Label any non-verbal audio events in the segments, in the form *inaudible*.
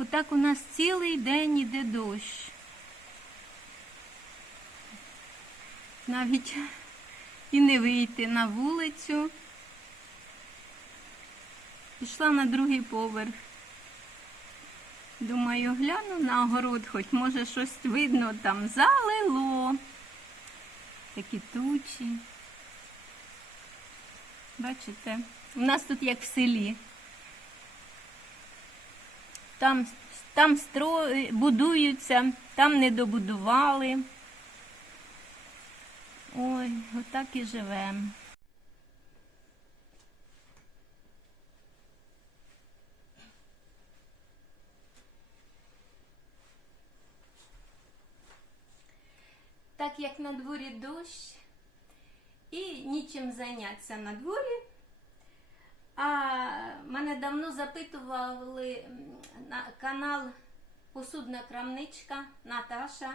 Отак у нас цілий день іде дощ. Навіть і не вийти на вулицю. Пішла на другий поверх. Думаю, гляну на огород, хоч може щось видно там залило. Такі тучі. Бачите? У нас тут як в селі. Там, там стро... будуються, там не добудували. Ой, отак і живемо. Так як на дворі дощ і нічим зайнятися на дворі, а мене давно запитували на канал Посудна крамничка Наташа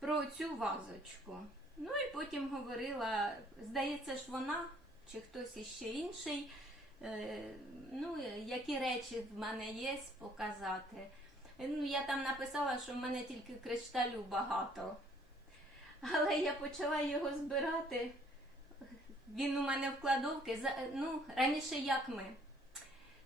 про цю вазочку. Ну і потім говорила, здається ж вона чи хтось іще інший, е, ну, які речі в мене є показати. Ну, я там написала, що в мене тільки кришталю багато. Але я почала його збирати. Він у мене в кладовці. Ну, раніше як ми.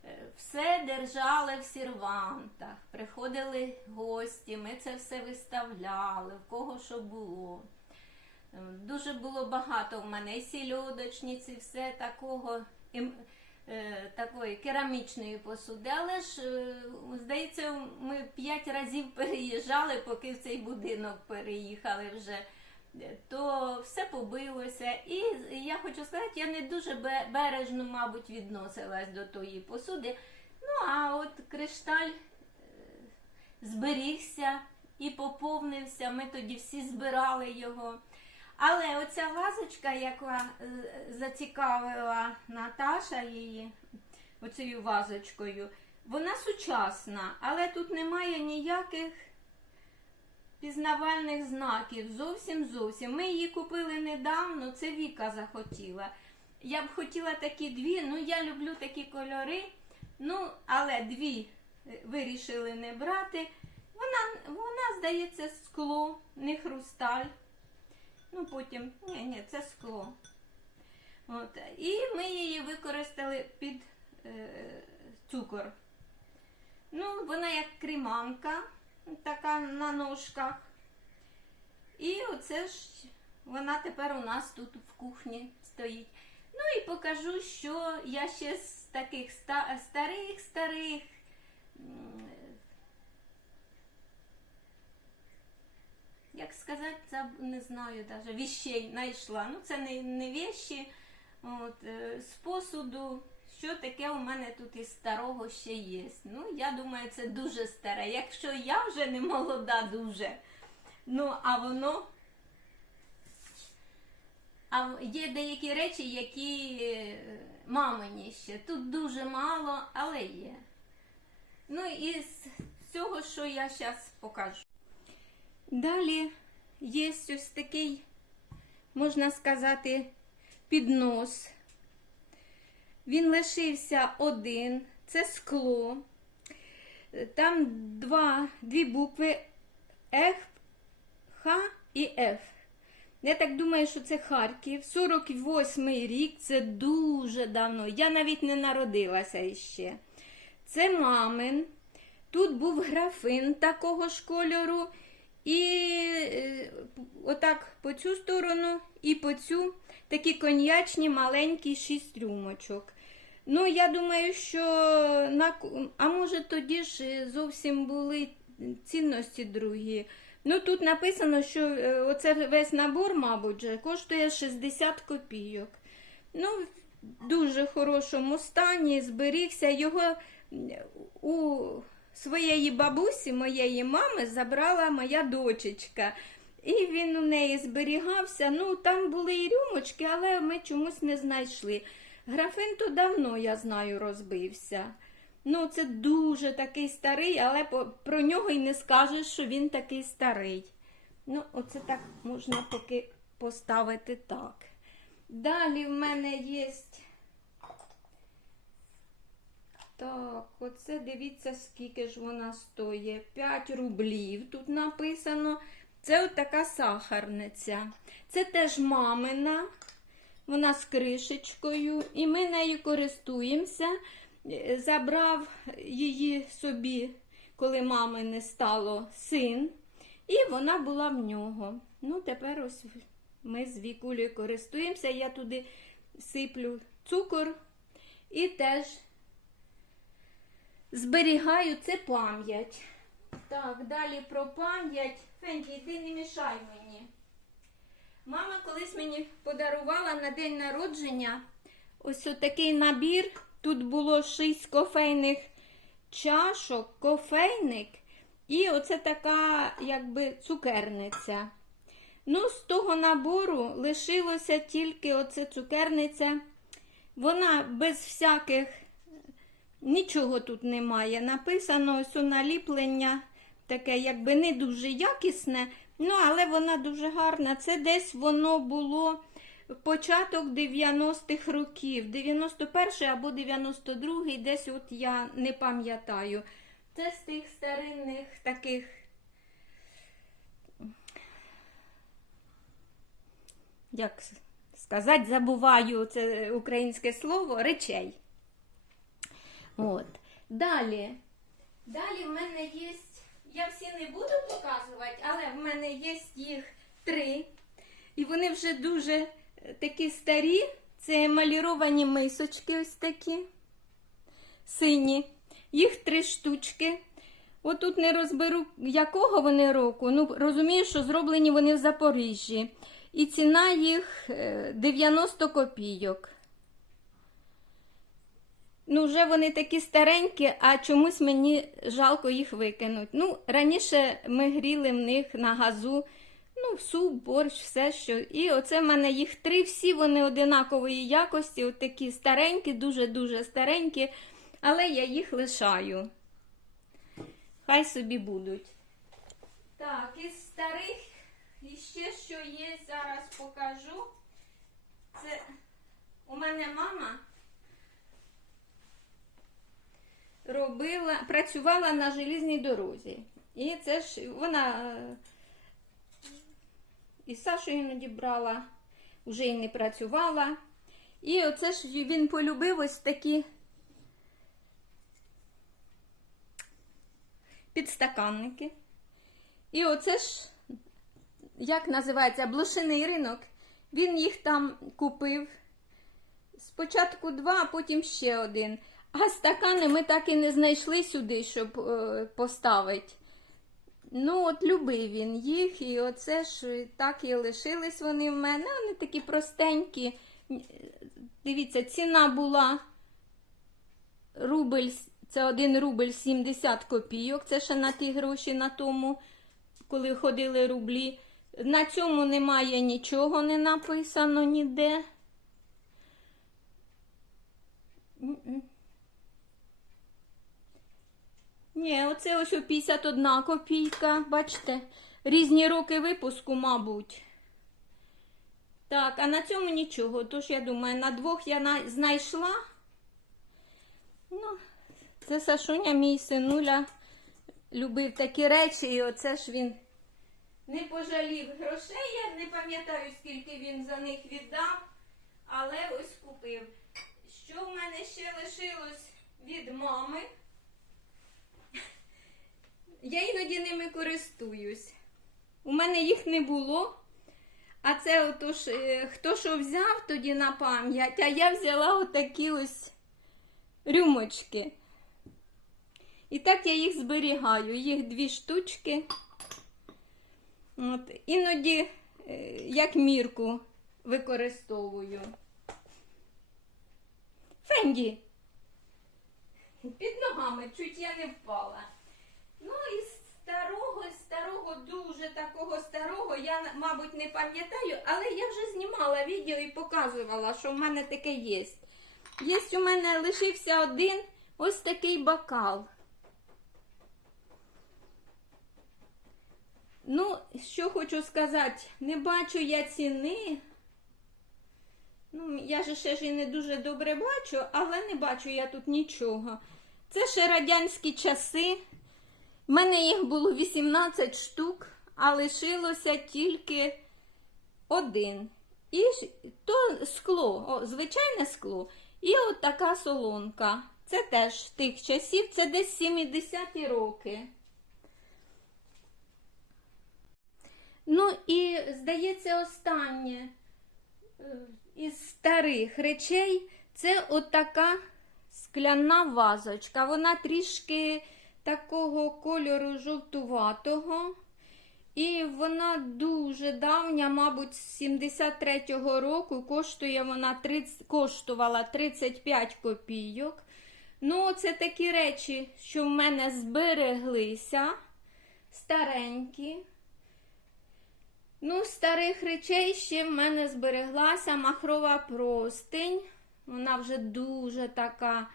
Е, Все держали в сервантах, приходили гості, ми це все виставляли, в кого що було. Е, Дуже було багато в мене і сільодочниці, все такого, ім- е, такої керамічної посуди. Але ж, е, здається, ми п'ять разів *laughs* переїжджали, поки в цей будинок переїхали вже то все побилося. І я хочу сказати, я не дуже бережно, мабуть, відносилась до тої посуди. Ну, а от кришталь е, зберігся і поповнився. Ми тоді всі збирали його. Але оця вазочка, яка е, зацікавила Наташа її, оцією вазочкою, вона сучасна, але тут немає ніяких пізнавальних знаків. Зовсім зовсім. Ми її купили недавно, це Віка захотіла. Я б хотіла такі дві, ну я люблю такі кольори. Ну, але дві е, вирішили не брати. Вона, вона здається, скло, не хрусталь. Ну, потім, ні, ні, це скло. От. І ми її використали під е, цукор. Ну, вона як креманка, така на ножках. І оце ж вона тепер у нас тут в кухні стоїть. Ну і покажу, що я ще з таких старих старих. Як сказати, це не знаю даже, віщей знайшла. Ну, це не, не віщі, от, е, з посуду. Що таке у мене тут із старого ще є. Ну, я думаю, це дуже старе. Якщо я вже не молода дуже, ну, а воно. А є деякі речі, які е, мамині ще. Тут дуже мало, але є. Ну і з цього, що я зараз покажу. Далі є ось такий, можна сказати, піднос. Він лишився один, це скло. Там два, дві букви Х, Х і Ф. Я так думаю, що це Харків. 48-й рік, це дуже давно. Я навіть не народилася іще. Це мамин. Тут був графин такого ж кольору. І е, отак по цю сторону і по цю такі коньячні маленькі шість рюмочок. Ну, я думаю, що на... а може тоді ж зовсім були цінності другі. Ну, тут написано, що е, оце весь набор, мабуть, же, коштує 60 копійок. Ну, в дуже хорошому стані, зберігся. Його у своєї бабусі, моєї мами, забрала моя дочечка. І він у неї зберігався. Ну, там були і рюмочки, але ми чомусь не знайшли. Графин то давно, я знаю, розбився. Ну, це дуже такий старий, але про нього й не скажеш, що він такий старий. Ну, оце так можна поки поставити так. Далі в мене є Так, оце дивіться, скільки ж вона стоїть. 5 рублів тут написано. Це от така сахарниця. Це теж мамина. Вона з кришечкою, і ми нею користуємося. Е, Забрав її собі, коли мами не стало син, і вона була в нього. Ну, тепер ось ми з Вікулею користуємося. Я туди сиплю цукор і теж зберігаю це пам'ять. Так, далі про пам'ять. Фенді, йди не мішай мені. Мама колись мені подарувала на день народження ось такий набір. Тут було шість кофейних чашок, кофейник і оце така якби цукерниця. Ну, з того набору лишилося тільки оце цукерниця. Вона без всяких, нічого тут немає. Написано ось у наліплення таке, якби не дуже якісне, ну, але вона дуже гарна. Це десь воно було початок 90-х років, 91 або 92-й, десь от я не пам'ятаю. Це з тих старинних таких. Як сказати, забуваю це українське слово речей. От. Далі. Далі в мене є. Я всі не буду показувати, але в мене є їх три. І вони вже дуже е, такі старі. Це емаліровані мисочки ось такі. Сині. Їх три штучки. Отут не розберу, якого вони року. Ну, розумію, що зроблені вони в Запоріжжі. І ціна їх е, 90 копійок. Ну, вже вони такі старенькі, а чомусь мені жалко їх викинуть. Ну, раніше ми гріли в них на газу, ну, суп, борщ, все що. І оце в мене їх три, всі вони одинакової якості, от такі старенькі, дуже-дуже старенькі, але я їх лишаю. Хай собі будуть. Так, із старих і ще що є, зараз покажу. Це у мене мама робила, працювала на желізній дорозі. І це ж вона е, і Сашу іноді брала, вже й не працювала. І оце ж він полюбив ось такі підстаканники. І оце ж, як називається, блошиний ринок. Він їх там купив. Спочатку два, а потім ще один. А стакани ми так і не знайшли сюди, щоб е, поставити. Ну, от любив він їх, і оце ж так і лишились вони в мене. Вони такі простенькі. Дивіться, ціна була рубль, це один рубль 70 копійок. Це ще на ті гроші на тому, коли ходили рублі. На цьому немає нічого не написано ніде. Ні, оце ось о 51 копійка, бачите, різні роки випуску, мабуть. Так, а на цьому нічого. Тож я думаю, на двох я на... знайшла. Ну, це Сашуня, мій синуля, любив такі речі, і оце ж він не пожалів грошей. Я не пам'ятаю, скільки він за них віддав, але ось купив. Що в мене ще лишилось від мами? Я іноді ними користуюсь. У мене їх не було. А це отож, е, хто що взяв тоді на пам'ять, а я взяла отакі ось рюмочки. І так я їх зберігаю. Їх дві штучки. От. Іноді, е, як мірку, використовую. Фенді. Під ногами чуть я не впала. Ну і старого, старого, дуже такого старого, я, мабуть, не пам'ятаю, але я вже знімала відео і показувала, що в мене таке є. Є у мене лишився один ось такий бокал. Ну, що хочу сказати, не бачу я ціни. Ну, я же ще ж і не дуже добре бачу, але не бачу я тут нічого. Це ще радянські часи. У мене їх було 18 штук, а лишилося тільки один. І то скло, о, звичайне скло. І от така солонка. Це теж тих часів, це десь 70-ті роки. Ну і, здається, останнє е, із старих речей це отака скляна вазочка. Вона трішки такого кольору жовтуватого. І вона дуже давня, мабуть, з 73-го року. Коштує вона 30, коштувала 35 копійок. Ну, це такі речі, що в мене збереглися, старенькі. Ну, старих речей ще в мене збереглася махрова простинь. Вона вже дуже така,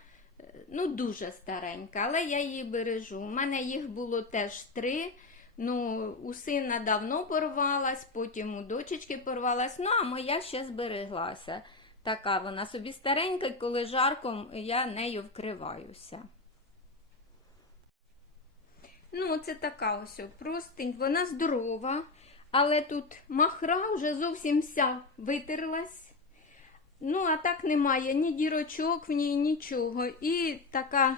ну, дуже старенька, але я її бережу. У мене їх було теж три. Ну, у сина давно порвалась, потім у дочечки порвалась, ну, а моя ще збереглася. Така вона собі старенька, і коли жарко, я нею вкриваюся. Ну, це така ось о, простинь, вона здорова, але тут махра вже зовсім вся витерлась. Ну, а так немає ні дірочок в ній, нічого. І така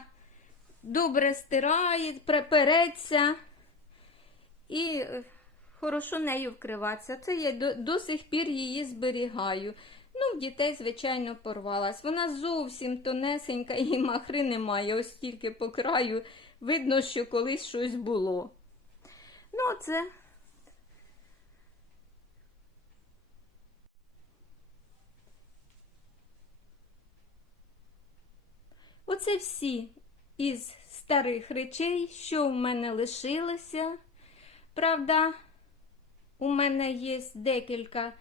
добре стирає, переться. І е, хорошо нею вкриватися. Це я до, до сих пір її зберігаю. Ну, в дітей, звичайно, порвалась. Вона зовсім тонесенька *laughs* і махри немає. Ось тільки по краю видно, що колись щось було. Ну, це. Оце всі із старих речей, що в мене лишилося. Правда, у мене є декілька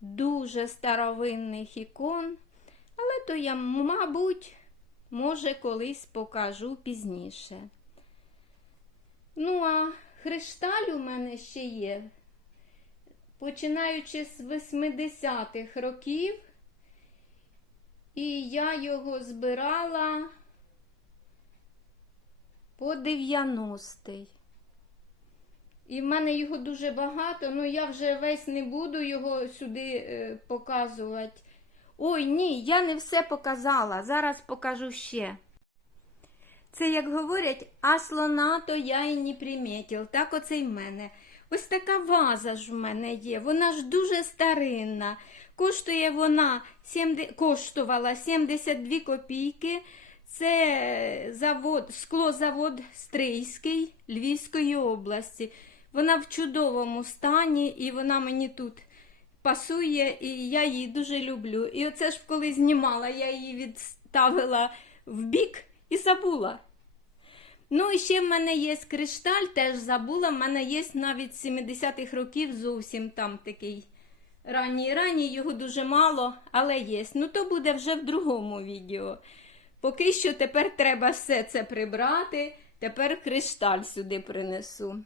дуже старовинних ікон, але то я, мабуть, може, колись покажу пізніше. Ну, а хрешталь у мене ще є, починаючи з 80-х років, і я його збирала по 90-й. І в мене його дуже багато, ну я вже весь не буду його сюди е, показувати. Ой, ні, я не все показала. Зараз покажу ще. Це, як говорять, а слона то я і не примітив. Так оце й в мене. Ось така ваза ж в мене є. Вона ж дуже старинна. Коштує вона 70, коштувала 72 копійки. Це завод, склозавод Стрийський Львівської області. Вона в чудовому стані, і вона мені тут пасує, і я її дуже люблю. І оце ж коли знімала, я її відставила в бік і забула. Ну, і ще в мене є кришталь, теж забула. В мене є навіть з 70-х років зовсім там такий ранній ранній, його дуже мало, але є. Ну, то буде вже в другому відео. Поки що тепер треба все це прибрати, тепер кришталь сюди принесу.